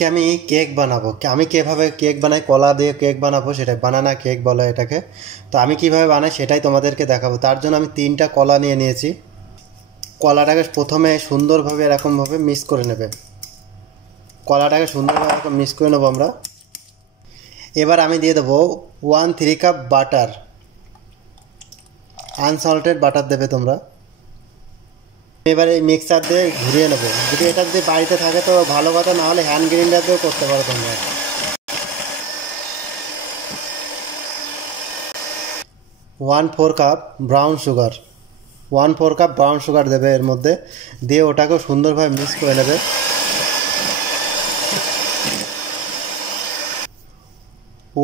আমি কেক বানাবো, আমি কিভাবে কেক বানাই, কলা দিয়ে কেক বানাবো, সেটা বানানা কেক বলে এটাকে। তো আমি কিভাবে বানাই সেটাই তোমাদেরকে দেখাবো। তার জন্য আমি 3টা কলা নিয়ে নিয়েছি। কলাটাকে প্রথমে সুন্দরভাবে এরকমভাবে মিক্স করে নেবে। কলাটাকে সুন্দরভাবে এরকম মিক্স করে নেবো আমরা। এবার আমি দিয়ে দেবো 1/3 কাপ বাটার, আনসল্টেড বাটার দেবে তোমরা। এবার এই মিক্সার দিয়ে ঘুরিয়ে নেবো। যদি এটা যদি বাড়িতে থাকে তো ভালো কথা, না হলে হ্যান্ড গ্রাইন্ডার দিয়েও করতে পারো তোমরা। 1/4 cup brown sugar, 1/4 cup brown sugar দেবে এর মধ্যে, দিয়ে ওটাকেও সুন্দরভাবে মিক্স করে নেবে।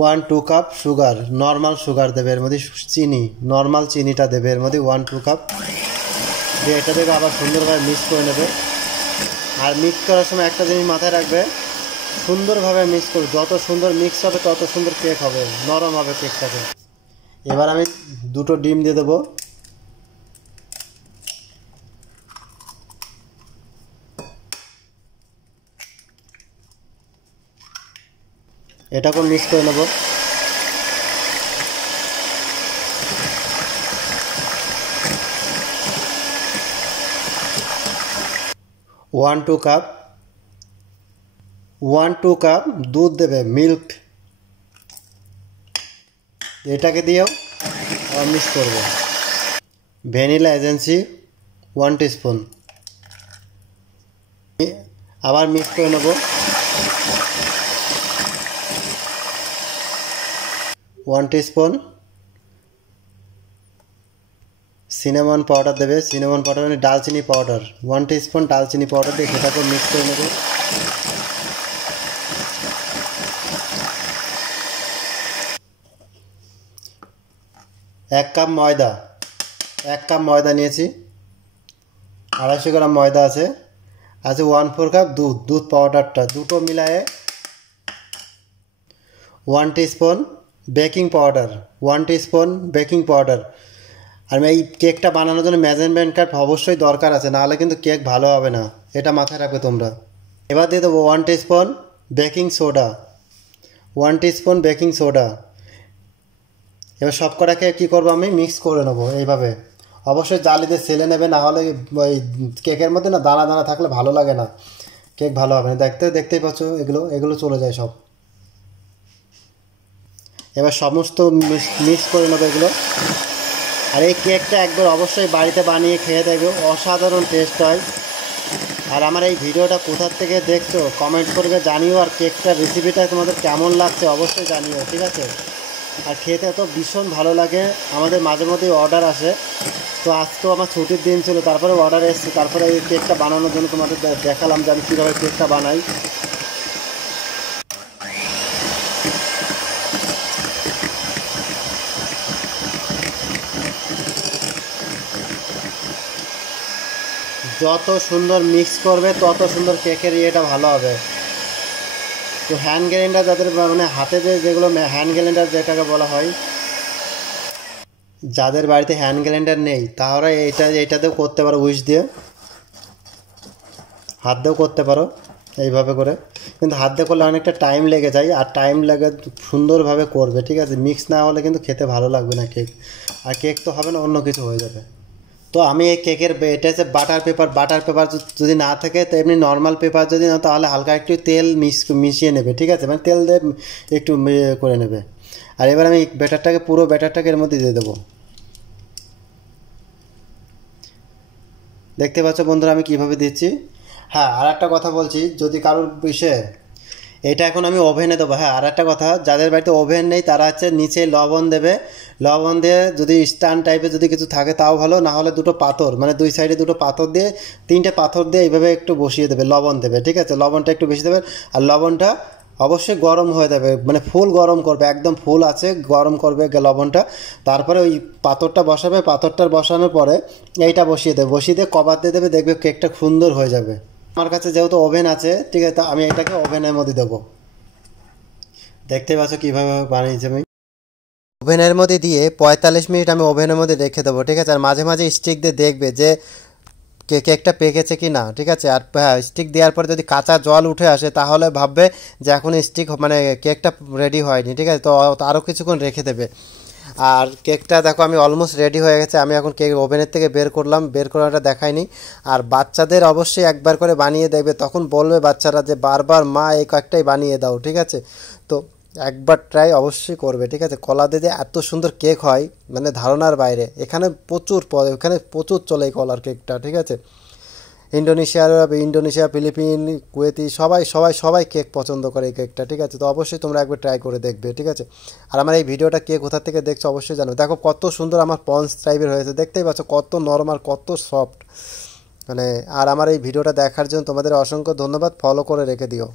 1-2 কাপ সুগার, নর্মাল সুগার দেবে এর মধ্যে, চিনি, নর্মাল চিনিটা দেবে এর মধ্যে 1-2 কাপ দিয়ে এটা দেবে, আবার সুন্দরভাবে মিক্স করে নেবে। আর মিক্স করার সময় একটা জিনিস মাথায় রাখবে, সুন্দরভাবে মিক্স করবে। যত সুন্দর মিক্স হবে তত সুন্দর কেক হবে, নরম হবে কেকটাকে। এবার আমি 2টো ডিম দিয়ে দেবো। এটাকেও মিক্স করে নেব। 1-2 কাপ 1-2 কাপ দুধ দেবে, মিল্ক, এটাকে দিয়েও আবার মিক্স করবে। ভ্যানিলা এজেন্সি 1 টিস্পুন, আবার মিক্স করে নেব। 1 টিস্পুন সিনামন পাউডার দেবে, সিনামন পাউডার মানে ডালচিনি পাউডার, 1 টিস্পুন ডালচিনি পাউডার দিয়ে সেটাকেও মিক্স করে নেব। এক কাপ ময়দা নিয়েছি, 250 গ্রাম ময়দা আছে। 1/4 কাপ দুধ পাউডারটা, দুটো মিলায়ে 1 teaspoon baking powder, 1 teaspoon baking powder. আর এই কেকটা বানানোর জন্য মেজারমেন্ট কাপ অবশ্যই দরকার আছে, নাহলে কিন্তু কেক ভালো হবে না, এটা মাথায় রাখবে তোমরা। এবার দিয়ে দেবো 1 teaspoon baking soda, 1 teaspoon baking soda. এবার সব কটাকে কী করবো, আমি মিক্স করে নেবো এইভাবে। অবশ্যই জালিতে সেলে নেবে, না হলে ওই কেকের মধ্যে না দানা দানা থাকলে ভালো লাগে না, কেক ভালো হবে না। দেখতেই পাচ্ছ এগুলো চলে যায় সব। এবার সমস্ত মিক্স করে নেবো এগুলো। আর এই কেকটা একবার অবশ্যই বাড়িতে বানিয়ে খেয়ে দেখবে, অসাধারণ টেস্ট হয়। আর আমার এই ভিডিওটা কোথার থেকে দেখছো কমেন্ট করবে জানিও, আর কেকটার রেসিপিটা তোমাদের কেমন লাগছে অবশ্যই জানিও, ঠিক আছে। আর খেতে তো ভীষণ ভালো লাগে। আমাদের মাঝে মধ্যেই অর্ডার আসে, তো আজকেও আমার ছুটির দিন ছিল, তারপরে অর্ডার এসছে, তারপরে এই কেকটা বানানোর জন্য তোমাদের দেখালাম যে আমি কীভাবে কেকটা বানাই। যত সুন্দর মিক্স করবে তত সুন্দর কেকের ইয়েটা ভালো হবে। তো হ্যান্ড গ্রাইন্ডার যাদের মানে হাতে যেগুলো হ্যান্ড গ্রাইন্ডার যেটাকে বলা হয়, যাদের বাড়িতে হ্যান্ড গ্রাইন্ডার নেই তারা এইটাতেও করতে পারো, উইচ দিয়ে, হাত দিয়েও করতে পারো এইভাবে করে। কিন্তু হাত দিয়ে করলে অনেকটা টাইম লেগে যায়, আর টাইম লাগে, সুন্দরভাবে করবে, ঠিক আছে। মিক্স না হলে কিন্তু খেতে ভালো লাগবে না কেক, আর কেক তো হবে না, অন্য কিছু হয়ে যাবে। তো আমি এই কেকের এটা হচ্ছে বাটার পেপার যদি না থাকে তো এমনি নর্মাল পেপার যদি না, তাহলে হালকা একটু তেল মিশিয়ে নেবে, ঠিক আছে, মানে তেল দিয়ে একটু করে নেবে। আর এবার আমি পুরো ব্যাটারটাকে এর মধ্যে দিয়ে দেবো। দেখতে পাচ্ছ বন্ধুরা আমি কীভাবে দিচ্ছি। হ্যাঁ, আর একটা কথা বলছি, যদি কারোর বিষয়ে এটা এখন আমি ওভেনে দেবো। হ্যাঁ, আর একটা কথা, যাদের বাড়িতে ওভেন নেই তারা হচ্ছে নিচে লবণ দেবে, লবণ দিয়ে যদি স্ট্যান্ড টাইপের যদি কিছু থাকে তাও ভালো, না হলে দুটো পাথর, মানে দুই সাইডে দুটো পাথর দিয়ে, 3টে পাথর দিয়ে এইভাবে একটু বসিয়ে দেবে, লবণ দেবে, ঠিক আছে। লবণটা একটু বেশি দেবে, আর লবণটা অবশ্যই গরম হয়ে যাবে, মানে ফুল গরম করবে, একদম ফুল আছে গরম করবে লবণটা। তারপরে ওই পাথরটা বসাবে, পাথরটা বসানোর পরে এইটা বসিয়ে দিয়ে কভার দিয়ে দেবে, দেখবে কেকটা সুন্দর হয়ে যাবে। আমার কাছে যেহেতু ওভেন আছে, ঠিক আছে, আমি এটাকে ওভেনের মধ্যে দেবো। দেখতে পাচ্ছ কীভাবে বানিয়েছি আমি। ওভেনের মধ্যে দিয়ে 45 মিনিট আমি ওভেনের মধ্যে রেখে দেবো, ঠিক আছে। আর মাঝে মাঝে স্টিক দিয়ে দেখবে যে কেকটা পেকেছে কি না, ঠিক আছে। আর হ্যাঁ, স্টিক দেওয়ার পরে যদি কাঁচা জল উঠে আসে তাহলে ভাববে যে এখন স্টিক মানে কেকটা রেডি হয়নি, ঠিক আছে। তো আরও কিছুক্ষণ রেখে দেবে। আর কেকটা দেখো আমি অলমোস্ট রেডি হয়ে গেছে। আমি এখন কেক ওভেনের থেকে বের করলাম, বের করাটা দেখাইনি। আর বাচ্চাদের অবশ্যই একবার করে বানিয়ে দেবে, তখন বলবে বাচ্চারা যে বারবার মা এই কেকটাই বানিয়ে দাও, ঠিক আছে। তো একবার ট্রাই অবশ্যই করবে, ঠিক আছে। কলা দিয়ে এত সুন্দর কেক হয় মানে ধারণার বাইরে। এখানে প্রচুর চলে এই কলার কেকটা, ঠিক আছে। ইন্দোনেশিয়া, ফিলিপিন, কুয়েতি সবাই সবাই সবাই কেক পছন্দ করে এই কেকটা, ঠিক আছে। তো অবশ্যই তোমরা একবার ট্রাই করে দেখবে, ঠিক আছে। আর আমার এই ভিডিওটা কে কোথা থেকে দেখছো অবশ্যই জানো। দেখো কত সুন্দর আমার পঞ্চ টাইপের হয়েছে, দেখতেই পাচ্ছ কত নরম আর কত সফট মানে। আর আমার এই ভিডিওটা দেখার জন্য তোমাদের অসংখ্য ধন্যবাদ, ফলো করে রেখে দিও।